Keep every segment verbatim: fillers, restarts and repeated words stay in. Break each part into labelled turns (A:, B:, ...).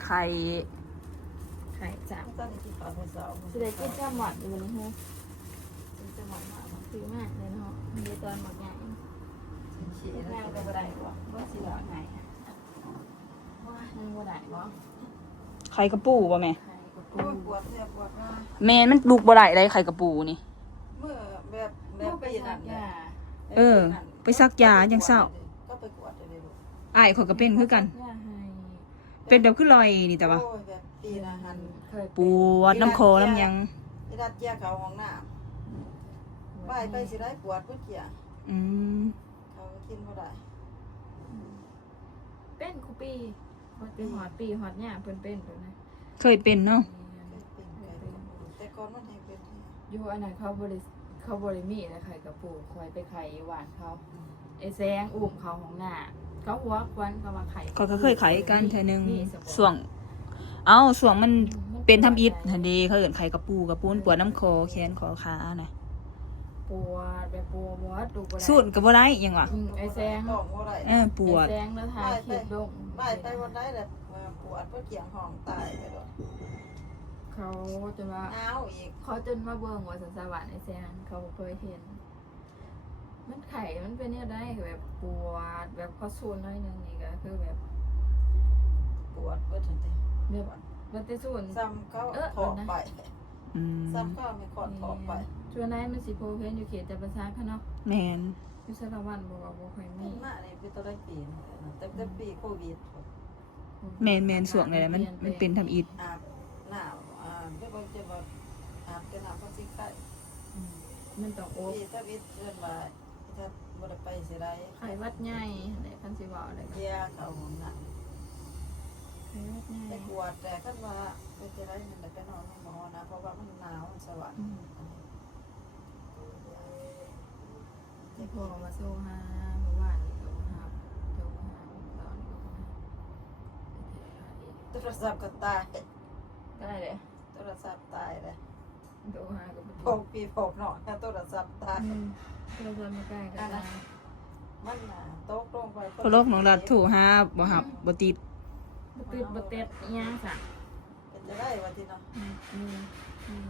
A: ไข่
B: ไข่จ้า
C: ตอนนี้ที่ปากเป็นสาว
B: สุดเลยกินจะหมดอยู่นี่ฮะ
C: จะหมดมา
B: ซื้อมาเลยเนาะมีตอนหมดใหญ่
C: ฉี่
B: แม่ก็บ่ได้บ่บ่สิหลอดไงว่ามันบ่ได้บ่
A: ไข่กระปูบ่แม่
B: ไข่กับ
C: ป
B: ปู
C: วดปวดแสบปวดมา
A: แม่มันลูกบ่ได้เลยไข่กระปูนี่
C: เมื่อแบบแบบปีนั้นเนี่ย
A: เออ ไปซักยาจังเศร้า
C: ก็ไปกวดเลยลูก
A: อ้ายข่อยก็เป็นคือกัน
B: ย่าให้
A: เป็นแบบคือลอยนี่แต่ว่า
C: โอ้ยแบบปีนะหัน
B: เคย
A: ปวดน้ำคอน้ำหยัง
C: ไอ้ดัดแยกเขาห้องน้ำไปไปสิได้ปวดเพื่อเกี่ย
A: อืม
C: เขาก็กินบ่ได้
B: เป็นคุปีฮอดเป็นฮอดปีฮอดย่าเพิ่นเป็นเพิ่นนะ
A: เคยเป็นเนาะ
C: เป็นไก่แต่ก่อนมันให้เป็น
B: อยู่อันนั้นเขาบ่ได้เขาบ่ได้มีนะไข่กับปูคอยไปไข่หวานเขาไอ้แซงอุ้มเขาของหน้าเขาหัวควันเขามาไข่
A: ก็เคยไขกันเท่อนึงส่วง เอ้าส่วงมันเป็นทำอิฐหั่นเด้เขาเอิ้นไข่กระปูกระปูนปวดน้ำคอแขนคอขาน่ะ
B: ปวดแบบปวดหัวดูบ่ได้
A: สูดก็บ่ได้หยังวะ
B: อืมไอ้แซง
C: ต้องบ่ได้
A: เออปวด
B: ไอ้แซงแล้วทายคลิปลง
C: ไปไปวันได้แหละปวดเพื่อเกี่ยงห้องตายไปด้วย
B: เขาจนว่า
C: หนาวอีก
B: เขาจนมาเบิ่งว่าสันสวรรค์ไอ้แซงเขาเคยเห็น มันไข่มันเป็นเนี่ยได้แบบปวดแบบเขาสูนน้อยหนึงนี่ก็คือแบบ
C: ปวดเพื่อถึงที่
B: แบบมันจะสูน
C: ซ้ำเขาถอกไป
A: อืม
C: ซ้ำเขาไม่ขอดถอกไป
B: ช่วงนั้นมันสิโพเพนอยู่เขตจำปาสักค่ะเนาะ
A: แม่น
B: อยู่สระวันบอกว่าบ่ค่อย
C: มี
B: มี
C: มาในปีตัวได้ปีแต่แต่ปีโควิด
A: แม่นแม่นส่วงนี่แหละมันมันเป็นทำอิฐ
C: อาบหนาวอ่าจะบอกจะบอกอาบจะน้ำก็สิไข่
B: อืมมันต้องโอบ
C: ปีถ้าวิทย์เกินมาถ้าบ่ได้ไปสิได้
B: ไข่วัดใหญ่อะไรคันสิบอกอะไร
C: เกียเขาหงน่ะ
B: ไข่วัดใหญ่
C: แต่กวดแต่คันว่าไปสิได้มันไปนอนหมอนะเพราะว่ามันหนาวมันสว่าง
B: อืมที่พ่อมาโซ่หาเมื่อวานนี่ก็บ่หาโทรหาตอนนี้ก็บ่หาไปเทหาเอง
C: โทรศัพท์ก็ตาย
B: ได้เลย
C: โทรศัพท์ตายเลย
B: โทรหาก็บ่
C: พกปีพกเนาะถ้าโทรศัพท์ตาย
B: อืมเราจะไม่ใกล้กันนะ
C: มันน่ะตกลงไป
A: พอโลกน้องรัดถูกหาบ่หับบ่ติด
B: บ่ติดบ่เต็ดอิหยังซะ
C: เป็นจะได้วันที่เนาะ
B: อืมอืมอืม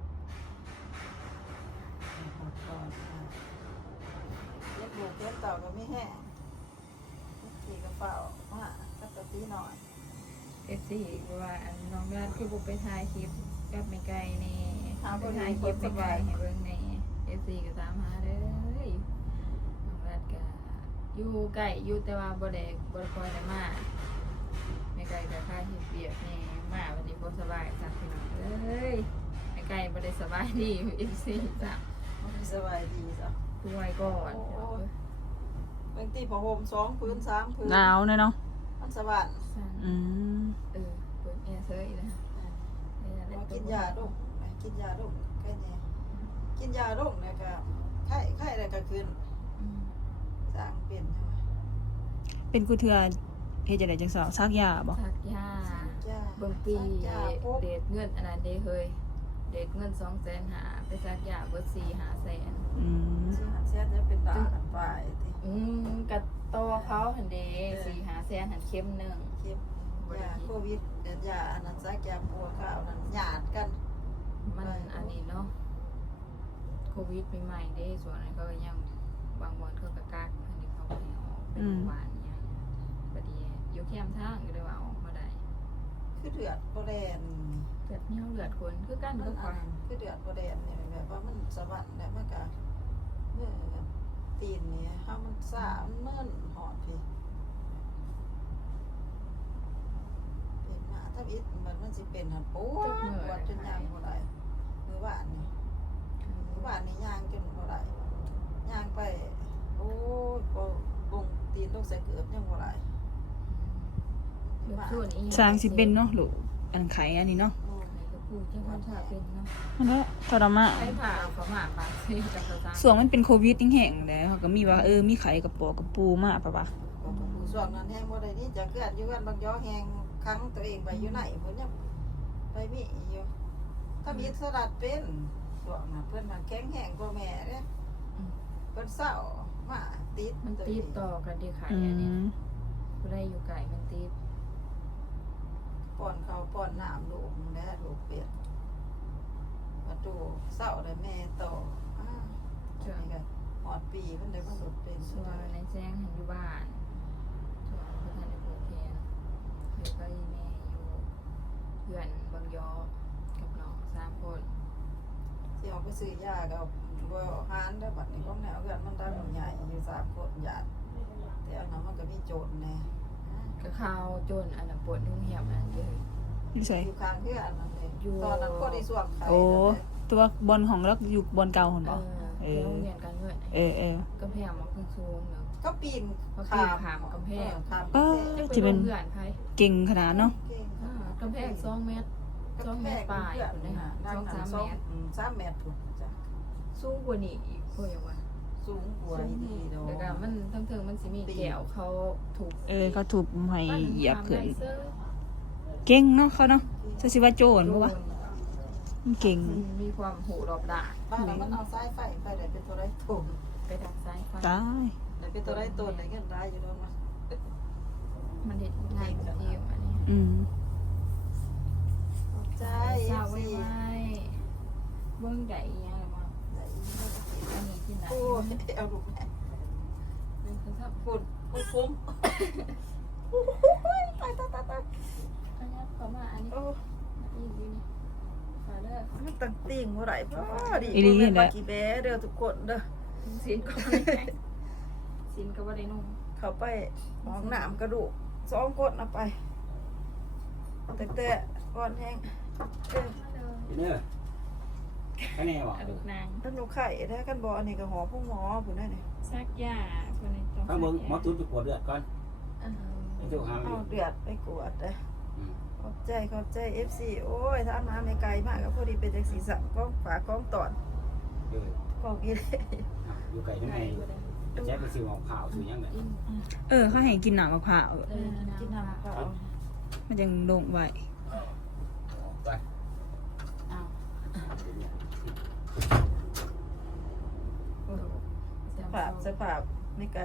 C: เล็กลูกเล็กเต่าก็ไม่แห้งขี่กระเป๋ามาก็ตะตีหน่อย
B: เอฟซีว่าอันน้องรัดคือบ่ไปถ่ายคลิปกับแม่ไก่นี่ไปถ่ายคลิปแม่ไก่ให้เบิ่งใน เอฟซีก็ตามหาเด้อน้องรัดก็อยู่ใกล้อยู่แต่ว่าบ่ได้บ่ได้ค่อยได้มาแม่ไก่ก็ค่าเฮ็ดเวียกนี่มาวันนี้บ่สบายจ้ะพี่น้องเอ้ยแม่ไก่บ่ได้สบายดี เอฟซีจ้ะ
C: มันสบายดีจ้ะ
B: ป่วยก่อน
C: บางทีพอห่มสองพื้นสามพื้น
A: หนาวเนอะเนาะ
C: มันสว่าง
A: อืม
B: เออเปิดแอร์เซยนะ
C: มากินยาดุกกินยาดุกแค่นี้กินยาดุกเนี่ยก็ไข้ไข้อะไรก็ขึ้นสร้างเปลี่ยนใช่ไหม
A: เป็นกูเทื่อเฮ็ดจังได๋จังซอซักยาบ่
B: สักยาเบิ่งปีเดทเงินอันนั้นเด้เคยเดทเงินสองแสนหาไปสักยาเบิดสี่หาแสน
A: อืม
C: ชื่อหันเสียจะเป็นตาหันปลายที
B: อืมกับตัวเขาหันเดสี่หาแสนหันเข้มหนึ่ง
C: คลิปยาโควิดเดี๋ยวยาอันนั้นซักยาปัวข้าวนั้นหยาดกัน
B: มันอันนี้เนาะโควิดใหม่ๆเด้ส่วนนั้นก็ยังบางวันเขากะกักอันนี้เขาไม่ออกเป็นหวานเนี่ยพอดีอยู่แคมทางก็เลยว่าออกมาได้
C: คือเดือดโบแดน
B: เลือดเหี่ยวเลือดคนคือกัน
C: มั
B: ก็
C: น
B: ค
C: อั
B: อน ย
C: นั้นคือเดือดโบแดนเนี่ยแบบว่ามันสวรรค์แล้วมันก็เมื่อตีนเนี่ยถ้ามันสามันเมื่นหอดพี่เป็นมาถ้าอิดมันมันสิเป็นหันปวดปวดจนยางบ่ได้มือบ้านนี่มือบ้านนี่ยางจนบ่ได้ยางไปโอ้ยบ่บงตีนต้องใส่เกือบยังบ่ได้
A: สร้างสิเป็นเนาะลูกอันไขอันนี้เนาะ
B: ก็พูดจะคนชาเป็นเนาะ
A: มันก็ทรมาน
B: ใช้ผ่าเขาผ่าปากซีจากกระซัง
A: ส่วงมันเป็นโควิดแห้งๆแล้วเขาก็มีว่าเออมีไข่กระปอกกระปูมาปะปะ
C: ผู้ส่วนนั้นแห้งบ่ได้นี่จะเกิดอยู่กันบางย้อแห้งค้างตัวเองไปอยู่ไหนเพิ่นยังไปมีอยู่ถ้ามีสลัดเป็นส่วนน่ะเพิ่นน่ะแข็งแห้งกว่าแม่เด้เพิ่นเศร้ามาติด
B: มันตีบต่อกันดีไข่
A: อื
B: อันนี้
A: ม
B: ก็ได้อยู่ไก่มันตีบ
C: ป้อนข้าวป้อนน้ำลูกมันแหละลูกเปลี่ยนประตูเศร้าได้แม่ต่ออ้าช่วงนี้ก็หอดปีมันได้มันหลุดเป็น
B: ส่วนในแจ้งเห็นอยู่บ้านส่วนประธานในโปรเคนอยู่กับอีแม่อยู่เพื่อนบางยอกับน้องสามคน
C: ที่เอาไปซื้อยาก็เอาบ่เอาหารได้บัดนี้ของแนวเกินมันได้มันใหญ่อยู่สามคนญาติแต่อันนั้นมันก็มีโจรแน่
B: ก็ข้าวจนอันนั้นปวดนุ่งเหี่ยวนั่นเลย
A: นี่ใส่
C: อยู่ข้างเพื่อนนั่นเอง
B: อยู่
C: ตอนนั้นก็ได้ส่วงไข่
A: โอ้ตัวบอลของเราอยู่บอลเก่าหน
B: เอ
A: บ่
B: อ
A: เอ
B: เดี๋ยว
A: อ
B: เรียนการเงิน
A: เออเออ
B: ก็พยายามมาขึ้นสูงเนาะ
C: ก็ปีน
B: เขาปีนขามกำแพง
C: ข้าม
A: ป้า
B: จะไป
A: จะเป็น
B: โรงเพื่อนใคร
A: เก่งขนาดเนาะ
C: เก่ง
B: อ่ากำแพงสองเมตรสองเมตรปลายคนได้ค่ะสองสามเมตร
C: อืสามเมตรถูกจ้ะ
B: สูงกว่านี้อีกก็ยังว่า
C: สูงกว่าอีกทีเนาะ
B: แล้วก็มันทั้งเทิงมันสิมีแก้วเขาถูก
A: เออเขาถูกให้เหยียบขึ้น
B: ปั้นทำไเสื้อ
A: เก่งเนาะเขาเนาะจะสิว่าโจรบ่วะมันเก่ง
B: มันมีความหูรอบด้าน
C: บ้านเรามันเอาสายไฟไปได้เป็นตัวไรตุ่ม
B: ไปทางซ้ายขวา
A: ตาย
C: ได้เป็นตัวไรตุ่มได้เงินได้อยู่แล้วมั้ง
B: มันเด็ดง่ายกว่าที่อันนี้
A: อืม
C: ใจ
B: เศร้า
C: เอ
B: ไว้
C: ฟซี
B: ไว้เบื้องใดอีหยังมาอันนี้ที่ไหน
C: โอ้ยเอาลูกแม่
B: นี่คือถ้า
C: ฝุ่นฝุ่นฟุ้งตายตายตายตาย
B: อันนี้เขามาอันนี้
C: โอ้
B: อีกนี่มาเด้อ
C: มันตั้งติ่งเมื่อไหร่พ่อดี
A: อีหลีเห็นแล้ว
C: กี่แบ้เด้อทุกคนเด้อ
B: สินก็ไม่ได้สินก็ไม่ได้นุ่ม
C: เข้าไปห้องน้ำกระดูกสองคนเอาไปแต่แต่ก่อนแห้งเออ
D: กินเนอร์คะแนนบอก
B: กระดูกนาง
C: ท่านหนูไข่ถ้ากันบออันนี้ก็หอผู้หมอผู้นั่นนี่
B: ซักยาคนในต้อง
D: ข้างบนหมอตุ้นไปกวดเลือดก่อนไอ้เจ้าหามอ
C: เอา
D: ยู่
C: เดือดไปกวดเลย
D: อืม
C: ขอบใจขอบใจเอฟซีโอ้ยถ้ามาไม่ไกลมากก็พอดีเป็นจากสีสันกล้องฝากล้องตอน
D: เออก
C: ล้องกี่เลย
D: อ่ะอยู่ไก่นั่นไงแจ๊คไปซื้อหมอกขาวซื้อยังไง
A: เออเขาให้กินน้ำมะพร้าว
B: เออ
C: กินน้ำข้าว
A: มันยังโด่งไว้
D: ไป
B: อ้าว
C: สภาพสภาพไม่ไกล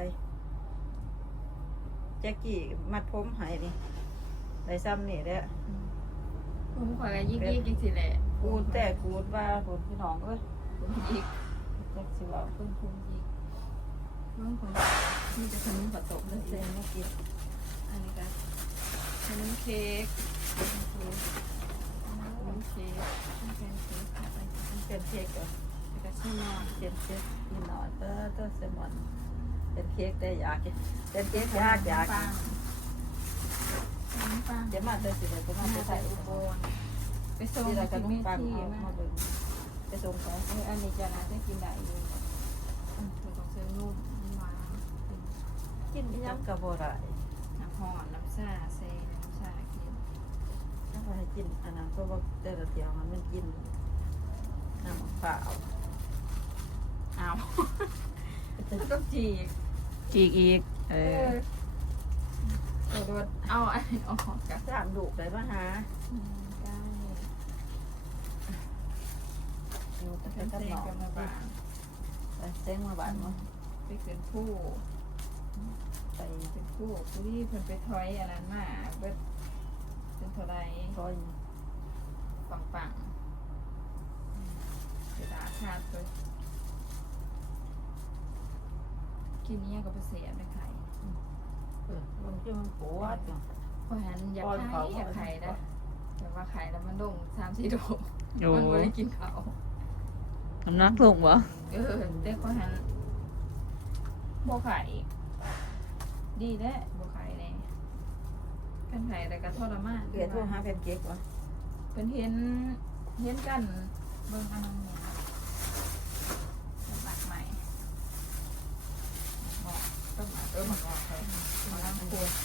C: แจ็กกี้มัดผมใหายนี่ได้ซ้ำนี่แหละ
B: ผมขอกันยิกยิกยิกสิแหละ
C: กูดแต่กูดว่าผมพี่น้องเอ้ย
B: ผมยิก
C: แจ็คสิว่า
B: คุณคุณยิกน้องของนี่จะขนมผสมด้วย
C: เซ
B: เส้น
C: นมากิน
B: อันนี้ก็ขนมเค้กขนมเค้กขนมเค้กเป็นเค้กอะไร
C: มันเป็นเค้กเหรอ
B: แล้วก็ชิมอน
C: เป็นเค้กกินหน่อยเตอเตอเซมอนเป็นเค้กได้อยากกินเป็นเค้กยากอยากกิน
B: ขนมปัง
C: เดี๋ยวมาเตอสิเดี๋ยวจะมา
B: มา
C: ใส่
B: ใส่
C: อุ
B: อุ
C: ป
B: บ
C: กรณ์
B: ลไปส่ง
C: ที่เรา
B: ที่
C: จะ
B: เม
C: นุ่งปัง
B: ที่
C: เอา
B: มา
C: มาเบิ่งไปส่งของ
B: เอออันนี้จะน่าจะกินได้อยู่คือต้องซื้อนุ่มหวาน
C: กินยังกระโบได้
B: น้ำหอมน้ำชาเซน้ำชากิน
C: ถ้าไปกินอันนั้นเพราะว่าแต่ละเดียวมันมันกินน้ำมะพร้าว
B: อ้าวต้องจีก
A: จีกอีก เอ
B: เอ
A: อ
B: อตัวรถเอาอันนี้ออกกับ
C: สามลูกได้มาหา
B: ได้
C: อยู่กับ
B: เป็น
C: กับ
B: เซ
C: น้อง
B: กับมาบาน
C: ไปเซ้งมาบ้านมั้ง
B: ไปเกินผู้
C: ไป
B: เป็นผู้ผู้ที่เพิ่นไปถอยอันนั้นมาเบิดเป็นเท่าไร
C: คอย
B: ปังปังเดี๋ยวดาขาดเลยกินนี้ก็ไปเสียไปไข่
C: เออมันจะมันปวดเนาะ
B: เพราะฉะนั้นอยากไข่อยากไข่นะแต่ว่าไข่แล้วมันดงสามสี่ดง
A: โอ้
B: มันไม่ได้กินเขาว
A: น้ำหนักลงวะ
B: เออแต่เพราะฉะนั้นบ่ไข่ดีแล้บ่ไข่แน่กันไข่แต่ก็ทรมาน
C: เกลียดพวกหาแพนเค้กวะ
B: เป็นเห็นเห็นกันเบิ่งอันนั้นเนี่ยเป็นหมักใหม่หมอกต้นหมากเออหมากหมอกเลยมาล้างครัว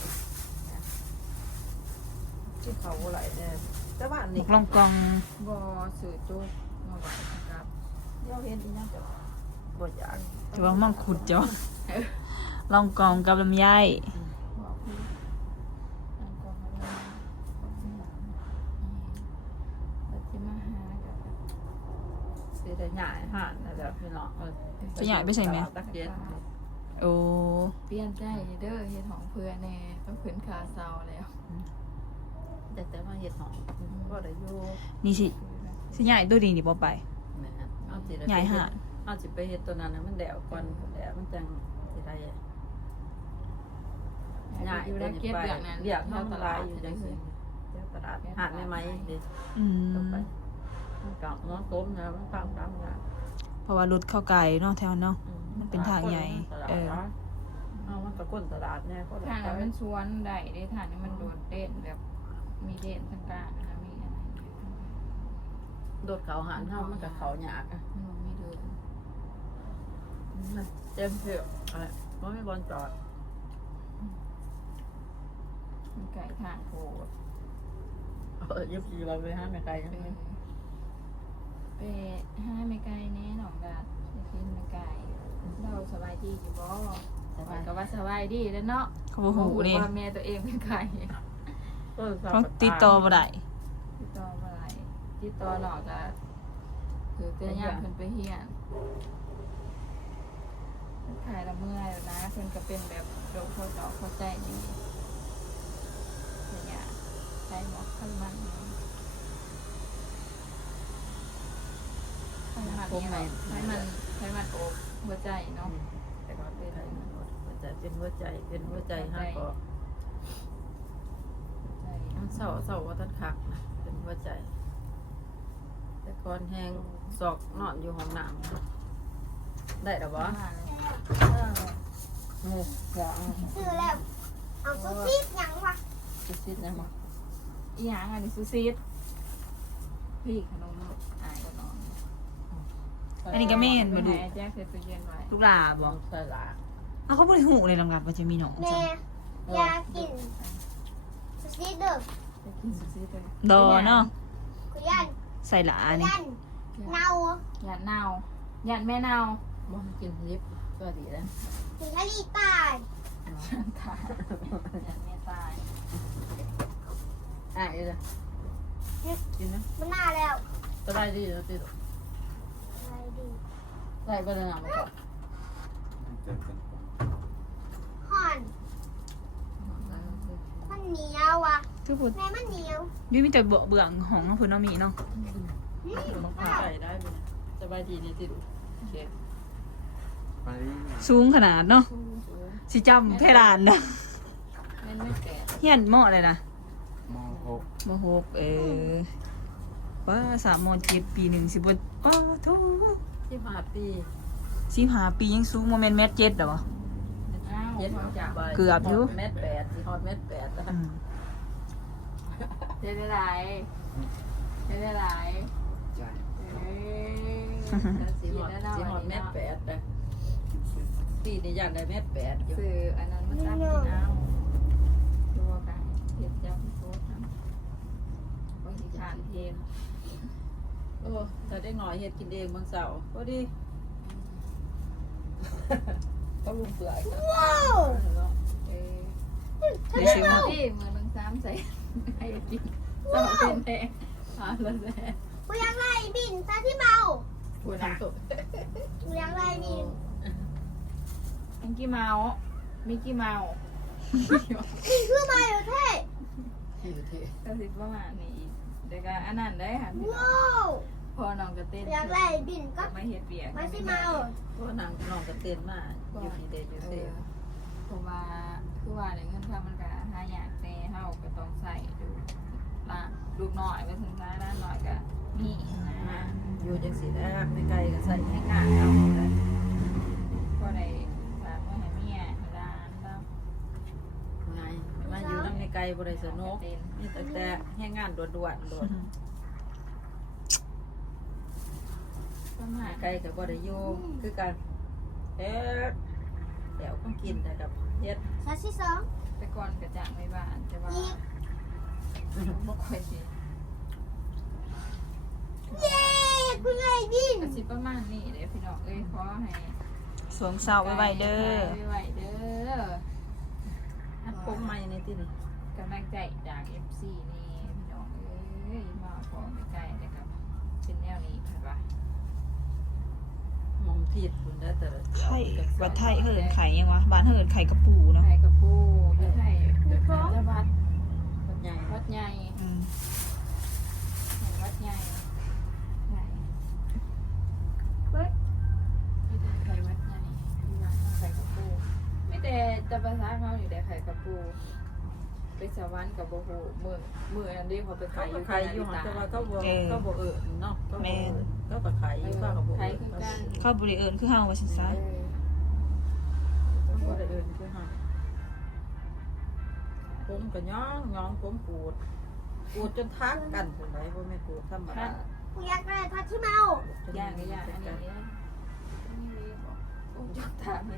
C: ที่เขาไหลเนี่ยแต่บ้าน
A: หม
C: นี่
A: กล่องกอง
B: บ่สื่อจุกมาไหวนะครับ
C: เดี๋ยวเห็นอีกนะจ๊ะบ่อยาก
A: จะว่ามังขุดจ้ะลองกองกับลำไย
B: บอกพี่อันก่อนมาเลยเราจะมาหากับ
C: สิได้ใหญ่ห่านนะจ๊ะพี่น้องเออ
A: จะใหญ่ไปใส่ไหม
C: ตักเย็น
A: โอ้
B: เปลี่ยนใจเด้อเฮ็ดของเพื่อนแน่ต้องขึ้นคาเซาแล้ว
E: แต่แต่ว่าเฮ็ดหอมก็ได้อยู่
A: นี่สิสิใหญ่ตัวดีนี่บ่ไป
E: แม่นเอาสิได้
A: ใหญ่หาด
E: เอาสิไปเฮ็ดตัวนั้นนะมันแดวก่อนแดวมันจังสิได้ง่าย
B: อยู่
E: แต่
B: แล้วเก็บเดือนนั้น
E: เรียกเฮาตลาดอยู่จังซี่เจ้าตลาดหาดใหม่ๆดิ
A: อืม
E: ต้องไปมันก็น้องต้มนะมันฟังตามนะ
A: เพราะว่ารถเข้าไกลเนาะแถวเนาะ มันเป็นทางใหญ่เอ
E: เอ
A: อ
E: อเอามันก็ก้นตลาดแน่ก็
B: ทางนั้นมันชวนได้ได้ทางนี้มันโดดเด่นแบบมีเด่นทางกลางนะมีอะไร
E: โดดเขาหานเฮามันก็เขาหยากอ่ะ
B: มันไม่เดิน
E: เต็มเถอะอะไรบ่มีบอลจอด
B: มันไก่ทางโคตร
E: เออยิบยีเราไปห้าแม่ไกลยังไง
B: ไปห้าไม่ไกลแน่หนองดาดไปขึ้นไม่ไกลเราสบายดีอยู่บ่สบายก็ว่าสบายดีแล้วเนาะ
A: เขาบ่ฮู้นี่
B: ว่าแม่ตัวเองเป็นใคร
A: เขาติดต่อบ่ได้
B: ติดต่ออะไรติดต่อหนอกจะถือเตี้ยย่างเพิ่นไปเฮียนขายละเมื่อยแล้วนะเพิ่นก็เป็นแบบโรคเข้าต่อเข้าใจนี่เนี่ยใช้หมอกไขมันไขมันเนี่ยไขมันไขมันโอบหัวใจเนาะ
E: แต่ก็เป็นหัวใจเป็นหัวใจเป็นหัวใจห้าก็เศร้าเศร้าว่าท่านคักนะเป็นหัวใจ แต่ก่อนแห้งศอกนอนอยู่ห้องน้ำได้หรอวะงูอย่า
F: ซื้อแล้วเอาซุซี่ยังวะ
E: ซิซิดนะมั้ง
B: อีหยังอันนี้ซูซีดพี่ขนมอายก็นอน
A: อันนี้ก็แม่นมาดู
B: แจ๊คเคยไปเย็นไว้
A: ลูกหลาบ่
E: ใส่หลา
A: เอาเขาบ่ได้ฮู้เลยลำดับว่าจะมีน้อง
F: แม่
A: จ้ะ
F: อยากกินซุซี่เด้อ
B: ไปกินซูซีดเลย
A: ดอเนาะ
F: กุยัน
A: ใส่หลา
F: กุ
A: นี่
F: ยันเนา
B: หยาดเน่าหยาดแม่เน่า
E: บ่กินลิฟก็ดีแล้ว
F: ถึงทะเลตาย
B: หยาดตายหยาดแม่ตาย
E: อ่ะเดี๋ยวกินนะ
F: มันน่าแล้ว
E: ก็ได้ดีแล้วติด
F: อะไรดี
E: ได้ก็ได้นำมาก่อน
F: ห่อนมันเหนียวอ่ะ
A: คือพูด
F: แม่มันเหนียว
A: ยุ้ยมีแต่เบื่อเบื่องของเพิ่นเนาะมีเนาะ
F: อืม
E: น้องขาไก่ได้ไปสบายดีนี่ติดโอเค
D: ไป
A: สูงขนาดเนาะสิจำเพดานนะ
B: แม่ไม่แก่
A: เฮียนเหมาะเลยนะ
D: มหก
A: มหกเออว่าสามมเจ็ดปีหนึ่งสิบบ่ป้าโทู
E: ที่ผ่าปี
A: สิบห้าปียังสูงโมเมนต์แมทเจ็ดเหรอวะ
B: อ้าว
E: เย็น
B: จาก
A: เกือบอยู่
E: เม็ดแปดที่ฮอตเม็ดแปด
A: อืม
B: เจ๊ได้ไรเจ๊ได้ไร
D: ใช่
B: เอ้ย
E: สีฮอตสีฮอตเม็ดแปดเลยปีนี้ยันได้เม็ดแปดอยู่
B: สื่ออันนั้นมันตั้งกินเอาดูกันเห็ดจับโคตรนะบางทีขาดเทม
E: โอ้แต่ได้หน่อยเฮ็ดกินเองบางเสาร์ก็ดีก็ลุงเปื่อย
F: ว้าว
B: เอ้ย
A: ได้ซื้อมา
B: ที่มือหนึ่งสามใส่ให้กินสองเป็นแดงหาละแดง
F: กูอยากไล่บินซะที่เมา
B: ปวดหนัก
F: กูอยากไล่บิน
B: มิกกี้เมาส์มิกกี้เมาส์
F: บินคือมาอยู่เท่
E: ที่ที่
B: ก็สิประมาณนี้เดี๋ยวก็อันนั้นได้ค่ะ
F: ว้าว
B: พอน้องก็เต้น
F: อยากไล่บินก็
B: ไม่เห็ดเปียก
F: มาสิเมา
E: เพราะนางน้องก็เต้นมาอยู่ที่เดอยู่
B: เอ
E: เซ่
B: อเพราะว่าคือว่าในเงินค่ามันก็หาอยากแต่เฮาก็ต้องใส่ดูละลูกน้อยไปถึงร้านน้อยก็มีนะ
E: อยู่จังสีได้ไม่ไกลก็ใส่
B: ให้กาเอาเลยก็ได้ฝากไว้ให้เมียให้ร้านแล้ว
E: ไงมาอยู่น้ำในไกลบริสนุกนี่แต่แต่แห้งงานด่วนด่วนด่วน
B: ประมาณ
E: ไกลกับบริยูคือกันเฮ็ดเดี๋ยวต้องกินแต่กับเฮ็ด
F: ซะที่สอง
B: แต่ก่อนกระจ่างไม่บ้านแต่ว่า
F: อีก
B: บ่ค่อยสิ
F: เย้กูไล่บิน
B: ก็สิประมาณนี้เด้อพี่น้องเอ้ยขอให้
A: สวมเศร้าไว้ไว้เด้อ
B: ไว้เด้อ
E: อันปมใหม่ในที่นี่
B: กำลังใจจาก เอฟ ซี นี่พี่น้องเอ้ยมาขอไม่ไกลแต่กับเป็นแนวนี้ค่ะว่า
E: มองผิดคุณได้แต่ละ
A: ไทยวัดไทยเฮินไข่ยังวะบ้านเฮินไข่กระปูเนาะ
B: ไทยกับปูไทยไทยวัด
E: ใหญ่
B: วัดใหญ่
A: อืม
B: ทางเขาอยู่ได้ไข่กับปูไปสวรรค์กับโบโหมือมืออันนี้เขาไป
E: ขา
B: ขาย ย
E: อ
B: อยู่ ยู่
E: ขายอยู่หันแต่ว่าก็บ่ก็บ่เอิญเนาะก็บ่ก็ก็ขายอยู่ก็ก็บ่
B: ขา
E: เอิ
B: ยคือ
E: ญ
B: กัน
A: เข้าบริเอิญคือเฮาว่าซั่นซะ
B: เออ
E: ก็บ่ได้เอิญคือหันผมก็ย่องย่องผมปูดปูดจนทักกันถึงไหนบ่แม่นปูดธรรมดา
F: กูอยากได้พัดที่เมา
B: ย่างก็ย่างอันนี้เนี่ยนี่บอกโอ้จับถามเนี่ย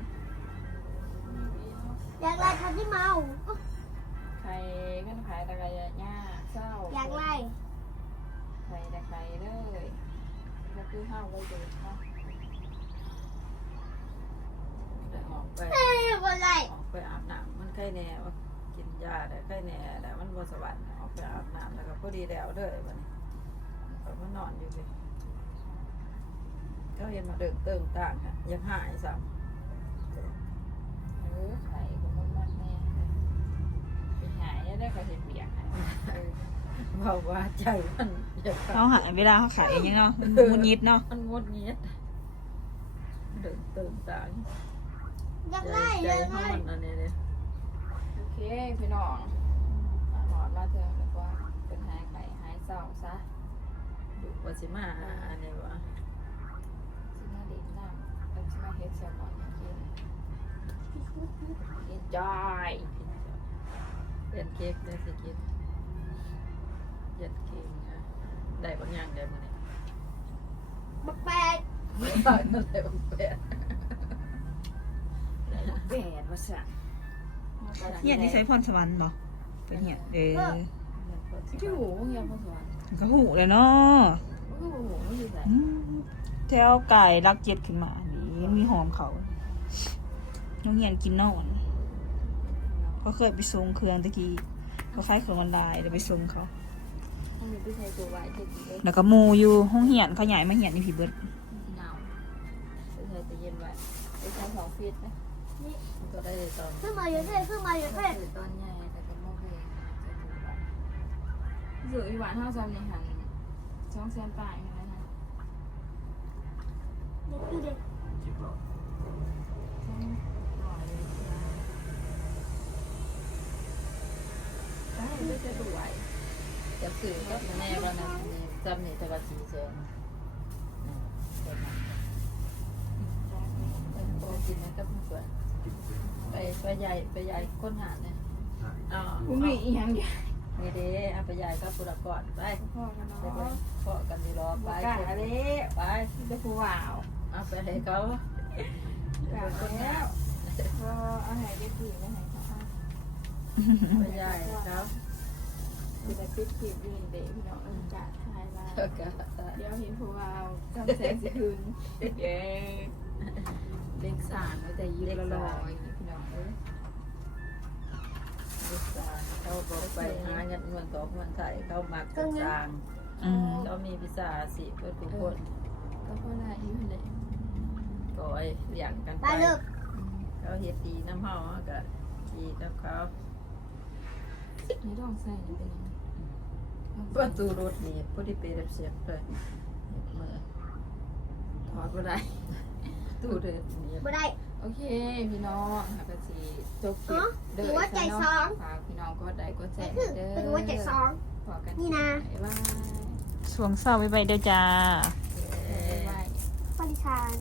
F: อยากได้พัดที่เมา
B: ใครกันขายตะไคร้ย่าเศร้า
F: อยากได้
B: ใครตะไคร้เลยแล้วคือข้าวไว้เด็ดเนาะ
E: ได้ออกไป
F: เฮ้ยบ่ได้
E: ออกไปอาบน้ำมันไข้แน่ว่ากินยาได้ไข้แน่แต่มันบ่สวรรค์ออกไปอาบน้ำแล้วก็พอดีแล้วเด้อบัดนี้ก็มานอนอยู่เลยก็เห็นมาเดินเติงต่างค่ะยังหายซ้ำ
B: เออไข่ก็มันมันแน่ไปหายได้ก็เห็นเบียกหายเออ
E: เบาว่าใจมันอยาก
A: เขาหาเวลาเขาขายอย่างนี้เนาะมันมุนยิดเนาะ
E: มันงดเงี้ยเดินเติมต่าง
F: อยาก
E: ใจ
F: ได้
E: ใจ
F: อยาก
E: ห้อ
F: ได้
E: นอันนี้เลย
B: โอเคพี่น้องมาหอดมาเถอะแบบว่าเป็นหายไข่หายเศร้าซะ
E: ดูว่าสิมาอันนี้วะ
B: สิมาดินน้ำแล้วสิมาเฮ็ดแซลมอนให้กิน enjoy
E: เป็นเค้กได้สิกินเย็ดเค้กนะได้บางอย่างได้มาเนี่ย
F: บักแปด
E: ได้บางแปด
B: แปดว่าสั่ง
A: เฮียนที่ใช้พรสวรรค์บ่เป็นเฮียนเออ
B: ที่หูเงียบพอสวรรค์
A: มันก็หูเลยเนาะ
B: โอ้โหไม่ดีใส่
A: อืมแถวไก่รักเจ็ดขึ้นมานี่มีหอมเขาน้องเฮียนกินนอนก็เคยไปส่งเครื่องตะกี้เขาขายเครื่องออนไลน์เดี๋ยวไปส่งเขา
B: ต้องมีผู้ชายตัวไว้เจ็ดสิบเลย
A: แล้วก็หมูอยู่ห้องเหียนเขาใหญ่มาเหียนนี่พี่เบิด
B: หนาวผู้ชายจะเย็นไว้ผู้ชายสองฟีตนะ
E: ก็ได้ตอน
F: ขึ้นมาอยู่เท่ขึ้นมาอยู่เท่
B: ตอนใหญ่แต่ก็โมเพลสื่ออีหวานเท่าจำในหันช่องเสียนป่ายนะฮะ
F: เด็กดูเด็ก
D: จิบหรอ
B: ช่องหล่อเลยนะได้ไม่จะดูไว้
E: จะสื่อก็แน่ว่านะจำนี่แต่ว่าสีแสงโตกินนะก็เพื่อนไปไปใหญ่ไปใหญ่ก้นหาดเนี่ยอ๋อ
B: คุณมีอีหยังอย่าง
E: นี่เด้เอาไปใหญ่ก็ปุระก่อนไป
B: พ่อกันเนา
E: ไป
B: ะ
E: เพาะกันดีรอไป
B: กาเด้
E: ไป
B: จะผู้ว่าว
E: เอาไปให้เขา
B: กาแล้วก็เอาให้เด็กผีไม่ให้เขา
E: ไปใหญ่เขา
B: คือจะปิดคลิปยืนเดะพี่น้องเอิ้นกาทายว่า
E: เจ้าก็
B: เดี๋ยวเห็นผู้ว่าวจำแสงสิคืนเย้เด็กสารไว้แต่ยิ้มละลอยพี่น้องเอ้ย
E: ลูกสาวเขาบอกไปหาเงินเงินตอบเงินไทยเขามักจาง
A: อืม
E: เขามีพิซซ่าสิเพื่อทุกคน
B: ก็เพราะอะไรอยู่เลย
E: ก็ไอ้อย่างกัน
F: ไป
E: ไป
F: เลิก
E: เขาเฮ็ดดีน้ำเฮาก็ดีกับเขา
B: ไม่ต้องใส่นี่เป็นยังไง
E: ประตูรถนี่พอดีไปรับเสียบเลยเมื่อถอดบ่ได้ตู้เดินนี่
F: บ่ได้
B: โอเคพี่น้องค่ะก็สิจบคลิปเด้อฝากพี่น้องก็ได้ก็แช
F: นี่
B: ร์
F: คือ
B: เด้อ
F: เป็นหัวใจสอง
B: พอกัน
F: นี่นะ
B: บ๊ายบาย
A: ช่วงเศร้าไปไปเด้อจ้า
E: เอ่อ
B: บ๊ายบาย
F: ปริชาน